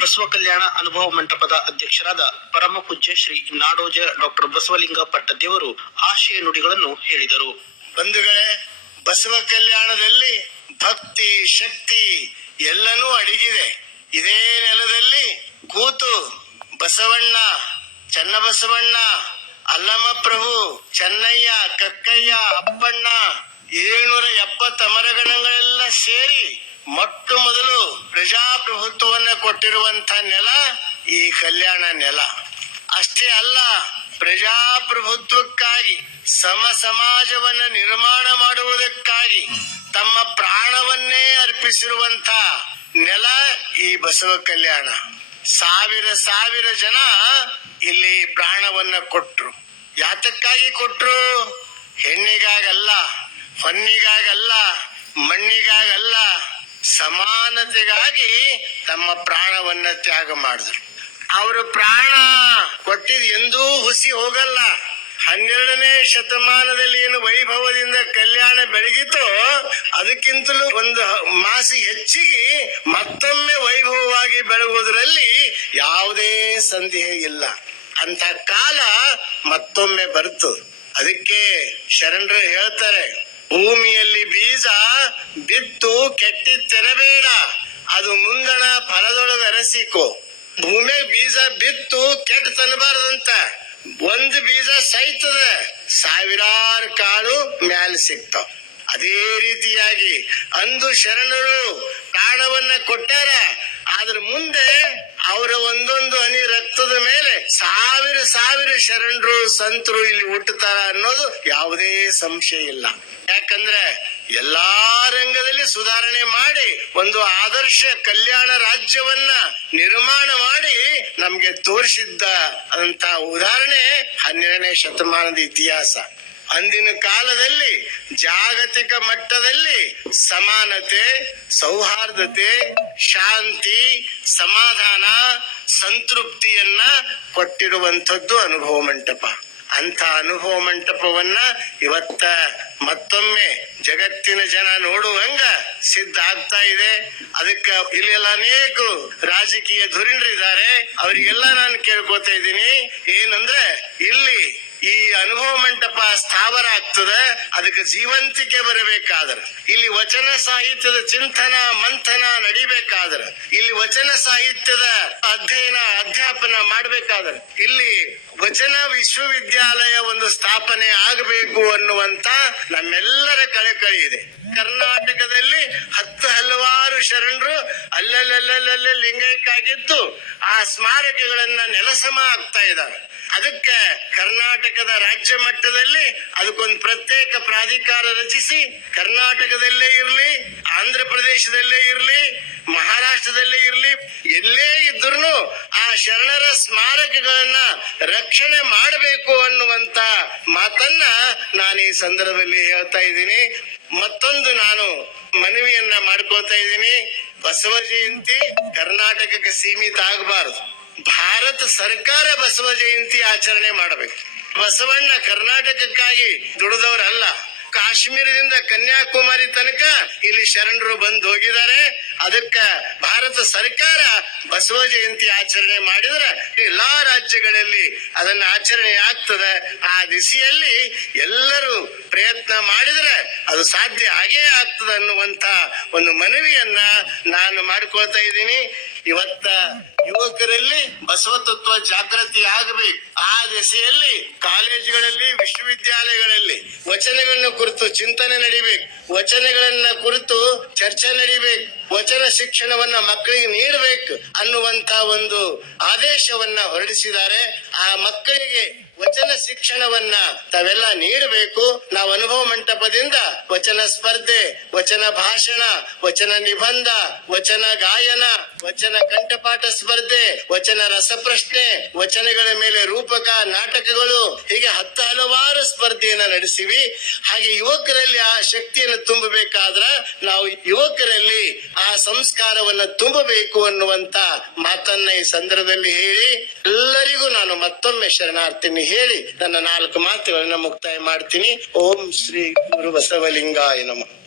ಬಸವ ಕಲ್ಯಾಣ ಅನುಭವ ಮಂಟಪದ ಅಧ್ಯಕ್ಷರಾದ ಪರಮ ಪೂಜ್ಯ ಶ್ರೀ ನಾಡೋಜ ಡಾಕ್ಟರ್ ಬಸವಲಿಂಗ ಪಟ್ಟದೇವರು ಆಶಯ ನುಡಿಗಳನ್ನು ಹೇಳಿದರು. ಬಂಧುಗಳೇ ಬಸವ ಕಲ್ಯಾಣದಲ್ಲಿ ಭಕ್ತಿ, ಶಕ್ತಿ ಎಲ್ಲನೂ ಅಡಗಿದೆ. ಇದೇ ನೆಲದಲ್ಲಿ ಕೂತು ಬಸವಣ್ಣ, ಚನ್ನಬಸವಣ್ಣ ಅಲ್ಲಮ ಪ್ರಭು ಚೆನ್ನಯ್ಯ, ಕಕ್ಕಯ್ಯ, ಅಪ್ಪಣ್ಣ, ಏಳ್ನೂರ ಎಪ್ಪತ್ತ ಮರಗಣಗಳೆಲ್ಲ ಸೇರಿ ಮೊಟ್ಟ ಮೊದಲು ಪ್ರಜಾಪ್ರಭುತ್ವವನ್ನ ಕೊಟ್ಟಿರುವಂತ ನೆಲ ಈ ಕಲ್ಯಾಣ ನೆಲ. ಅಷ್ಟೇ ಅಲ್ಲ, ಪ್ರಜಾಪ್ರಭುತ್ವಕ್ಕಾಗಿ, ಸಮ ಸಮಾಜವನ್ನ ನಿರ್ಮಾಣ ಮಾಡುವುದಕ್ಕಾಗಿ, ತಮ್ಮ ಪ್ರಾಣವನ್ನೇ ಅರ್ಪಿಸಿರುವಂತ ನೆಲ ಈ ಬಸವ ಕಲ್ಯಾಣ. ಸಾವಿರ ಸಾವಿರ ಜನ ಇಲ್ಲಿ ಪ್ರಾಣವನ್ನ ಕೊಟ್ರು. ಯಾತಕ್ಕಾಗಿ ಕೊಟ್ರು? ಹೆಣ್ಣಿಗಾಗಲ್ಲ ಹೊನ್ನಿಗಾಗಲ್ಲ ಸಮಾನತೆಗಾಗಿ ತಮ್ಮ ಪ್ರಾಣವನ್ನ ತ್ಯಾಗ ಮಾಡಿದ್ರು. ಅವರ ಪ್ರಾಣ ಕೊಟ್ಟಿದ್ ಎಂದೂ ಹುಸಿ ಹೋಗಲ್ಲ. ಹನ್ನೆರಡನೇ ಶತಮಾನದಲ್ಲಿ ಏನು ವೈಭವದಿಂದ ಕಲ್ಯಾಣ ಬೆಳಗಿತೋ, ಅದಕ್ಕಿಂತಲೂ ಒಂದು ಮಾಸಿ ಹೆಚ್ಚಿಗೆ ಮತ್ತೊಮ್ಮೆ ವೈಭವವಾಗಿ ಬೆಳಗುವುದರಲ್ಲಿ ಯಾವುದೇ ಸಂದೇಹ ಇಲ್ಲ. ಅಂತ ಕಾಲ ಮತ್ತೊಮ್ಮೆ ಬರ್ತು ಅದಕ್ಕೆ ಶರಣರು ಹೇಳ್ತಾರೆ ಭೂಮಿಯಲ್ಲಿ ಬೀಜ ಬಿತ್ತು ಕೆಟ್ಟಿತ್ತೆನಬೇಡ ಅದು ಮುಂದಣ ಫಲದೊಳಗೆ ಅರಸಿಕೋ. ಭೂಮಿ ಬೀಜ ಬಿತ್ತು ಕೆಟ್ಟ ತನಬಾರ್ದಂತ ಒಂದ್ ಬೀಜ ಸೈತದ. ಸಾವಿರಾರು ಕಾಳು ಮ್ಯಾಲ ಸಿಗ್ತಾವ ಅದೇ ರೀತಿಯಾಗಿ ಅಂದು ಶರಣರು ಪ್ರಾಣವನ್ನ ಕೊಟ್ಟಾರ. ಆದ್ರ ಮುಂದೆ ಅವರ ಒಂದೊಂದು ಹನಿ ರಕ್ತದ ಮೇಲೆ ಸಾವಿರ ಸಾವಿರ ಶರಣರು ಸಂತರು ಇಲ್ಲಿ ಹುಟ್ಟುತ್ತಾರ ಅನ್ನೋದು ಯಾವುದೇ ಸಂಶಯ ಇಲ್ಲ. ಯಾಕಂದ್ರೆ ಎಲ್ಲಾ ರಂಗದಲ್ಲಿ ಸುಧಾರಣೆ ಮಾಡಿ ಒಂದು ಆದರ್ಶ ಕಲ್ಯಾಣ ರಾಜ್ಯವನ್ನ ನಿರ್ಮಾಣ ಮಾಡಿ ನಮ್ಗೆ ತೋರಿಸಿದ್ದ ಅಂತ ಉದಾಹರಣೆ ಹನ್ನೆರಡನೇ ಶತಮಾನದ ಇತಿಹಾಸ. ಅಂದಿನ ಕಾಲದಲ್ಲಿ ಜಾಗತಿಕ ಮಟ್ಟದಲ್ಲಿ ಸಮಾನತೆ, ಸೌಹಾರ್ದತೆ, ಶಾಂತಿ, ಸಮಾಧಾನ, ಸಂತೃಪ್ತಿಯನ್ನ ಕೊಟ್ಟಿರುವಂಥದ್ದು ಅನುಭವ ಮಂಟಪ. ಅಂತ ಅನುಭವ ಮಂಟಪವನ್ನ ಇವತ್ತ ಮತ್ತೊಮ್ಮೆ ಜಗತ್ತಿನ ಜನ ನೋಡುವಂಗ ಸಿದ್ಧ ಆಗ್ತಾ ಇದೆ. ಅದಕ್ಕ ಇಲ್ಲೆಲ್ಲ ಅನೇಕ ರಾಜಕೀಯ ಧುರೀಣರಿದ್ದಾರೆ. ಅವರಿಗೆಲ್ಲ ನಾನು ಕೇಳ್ಕೊತಾ ಇದ್ದೀನಿ. ಏನಂದ್ರೆ ಇಲ್ಲಿ ಈ ಅನುಭವ ಮಂಟಪ ಸ್ಥಾವರ ಆಗ್ತದೆ, ಅದಕ್ಕೆ ಜೀವಂತಿಕೆ ಬರಬೇಕಾದ್ರೆ. ಇಲ್ಲಿ ವಚನ ಸಾಹಿತ್ಯದ ಚಿಂತನ, ಮಂಥನ ನಡಿಬೇಕಾದ್ರೆ. ಇಲ್ಲಿ ವಚನ ಸಾಹಿತ್ಯದ ಅಧ್ಯಯನ, ಅಧ್ಯಾಪನ ಮಾಡಬೇಕಾದ್ರೆ. ಇಲ್ಲಿ ವಚನ ವಿಶ್ವವಿದ್ಯಾಲಯ ಒಂದು ಸ್ಥಾಪನೆ ಆಗಬೇಕು ಅನ್ನುವಂತ ನಮ್ಮೆಲ್ಲರ ಕಳಕಳಿ ಇದೆ ಕರ್ನಾಟಕದಲ್ಲಿ ಹತ್ತು ಹಲವಾರು ಶರಣರು ಅಲ್ಲಲ್ಲಲ್ಲಲ್ಲೇ ಲಿಂಗೈಕ್ಕಾಗಿದ್ದು, ಆ ಸ್ಮಾರಕಗಳನ್ನ ನೆಲಸಮ ಆಗ್ತಾ ಇದ್ದಾವೆ ಅದಕ್ಕೆ ಕರ್ನಾಟಕದ ರಾಜ್ಯ ಮಟ್ಟದಲ್ಲಿ ಅದಕ್ಕೊಂದು ಪ್ರತ್ಯೇಕ ಪ್ರಾಧಿಕಾರ ರಚಿಸಿ, ಕರ್ನಾಟಕದಲ್ಲೇ ಇರಲಿ, ಆಂಧ್ರ ಪ್ರದೇಶದಲ್ಲೇ ಇರಲಿ, ಮಹಾರಾಷ್ಟ್ರದಲ್ಲೇ ಇರಲಿ, ಎಲ್ಲೇ ಇದ್ರೂ ಆ ಶರಣರ ಸ್ಮಾರಕಗಳನ್ನ ರಕ್ಷಣೆ ಮಾಡಬೇಕು ಅನ್ನುವಂತ ಮಾತನ್ನ ನಾನು ಈ ಸಂದರ್ಭದಲ್ಲಿ ಹೇಳ್ತಾ ಇದ್ದೀನಿ. ಮತ್ತೊಂದು ನಾನು ಮನವಿಯನ್ನ ಮಾಡ್ಕೋತಾ ಇದ್ದೀನಿ. ಬಸವ ಜಯಂತಿ ಕರ್ನಾಟಕಕ್ಕೆ ಸೀಮಿತ ಆಗಬಾರದು. ಭಾರತ ಸರ್ಕಾರ ಬಸವ ಜಯಂತಿ ಆಚರಣೆ ಮಾಡಬೇಕು. ಬಸವಣ್ಣ ಕರ್ನಾಟಕಕ್ಕಾಗಿ ದುಡಿದವರಲ್ಲ, ಕಾಶ್ಮೀರದಿಂದ ಕನ್ಯಾಕುಮಾರಿ ತನಕ ಇಲ್ಲಿ ಶರಣರು ಬಂದು ಹೋಗಿದ್ದಾರೆ. ಅದಕ್ಕ ಭಾರತ ಸರ್ಕಾರ ಬಸವ ಜಯಂತಿ ಆಚರಣೆ ಮಾಡಿದ್ರೆ ಎಲ್ಲಾ ರಾಜ್ಯಗಳಲ್ಲಿ ಅದನ್ನ ಆಚರಣೆ ಆಗ್ತದೆ. ಆ ದಿಸೆಯಲ್ಲಿ ಎಲ್ಲರೂ ಪ್ರಯತ್ನ ಮಾಡಿದ್ರೆ ಅದು ಸಾಧ್ಯ ಆಗೇ ಆಗ್ತದೆ ಅನ್ನುವಂತ ಒಂದು ಮನವಿಯನ್ನ ನಾನು ಮಾಡ್ಕೊಳ್ತಾ ಇದ್ದೀನಿ. ಇವತ್ತ ಯುವಕರಲ್ಲಿ ಬಸವ ತತ್ವ ಜಾಗೃತಿ ಆಗಬೇಕು. ಆ ದಿಸೆಯಲ್ಲಿ ಕಾಲೇಜುಗಳಲ್ಲಿ, ವಿಶ್ವವಿದ್ಯಾಲಯಗಳಲ್ಲಿ ವಚನಗಳನ್ನ ಕುರಿತು ಚಿಂತನೆ ನಡಿಬೇಕು. ವಚನಗಳನ್ನ ಕುರಿತು ಚರ್ಚೆ ನಡಿಬೇಕು. ವಚನ ಶಿಕ್ಷಣವನ್ನ ಮಕ್ಕಳಿಗೆ ನೀಡಬೇಕು ಅನ್ನುವಂತ ಒಂದು ಆದೇಶವನ್ನ ಹೊರಡಿಸಿದ್ದಾರೆ. ಆ ಮಕ್ಕಳಿಗೆ ವಚನ ಶಿಕ್ಷಣವನ್ನ ತಾವೆಲ್ಲ ನೀಡಬೇಕು. ನಾವು ಅನುಭವ ಮಂಟಪದಿಂದ ವಚನ ಸ್ಪರ್ಧೆ, ವಚನ ಭಾಷಣ, ವಚನ ನಿಬಂಧ, ವಚನ ಗಾಯನ, ವಚನ ಕಂಠಪಾಠ ಸ್ಪರ್ಧೆ ವಚನ ರಸಪ್ರಶ್ನೆ, ವಚನಗಳ ಮೇಲೆ ರೂಪಕ, ನಾಟಕಗಳು, ಹೀಗೆ ಹತ್ತು ಹಲವಾರು ಸ್ಪರ್ಧೆಯನ್ನ ನಡೆಸಿವಿ. ಹಾಗೆ ಯುವಕರಲ್ಲಿ ಆ ಶಕ್ತಿಯನ್ನು ತುಂಬಬೇಕಾದ್ರ ನಾವು ಯುವಕರಲ್ಲಿ ಆ ಸಂಸ್ಕಾರವನ್ನ ತುಂಬಬೇಕು ಅನ್ನುವಂತ ಮಾತನ್ನ ಈ ಸಂದರ್ಭದಲ್ಲಿ ಹೇಳಿ ಎಲ್ಲರಿಗೂ ನಾನು ಮತ್ತೊಮ್ಮೆ ಶರಣಾರ್ಥಿನಿ ಹೇಳಿ ನನ್ನ ನಾಲ್ಕು ಮಾತುಗಳನ್ನ ಮುಕ್ತಾಯ ಮಾಡ್ತೀನಿ. ಓಂ ಶ್ರೀ ಗುರು ಬಸವಲಿಂಗಾಯ ನಮಃ.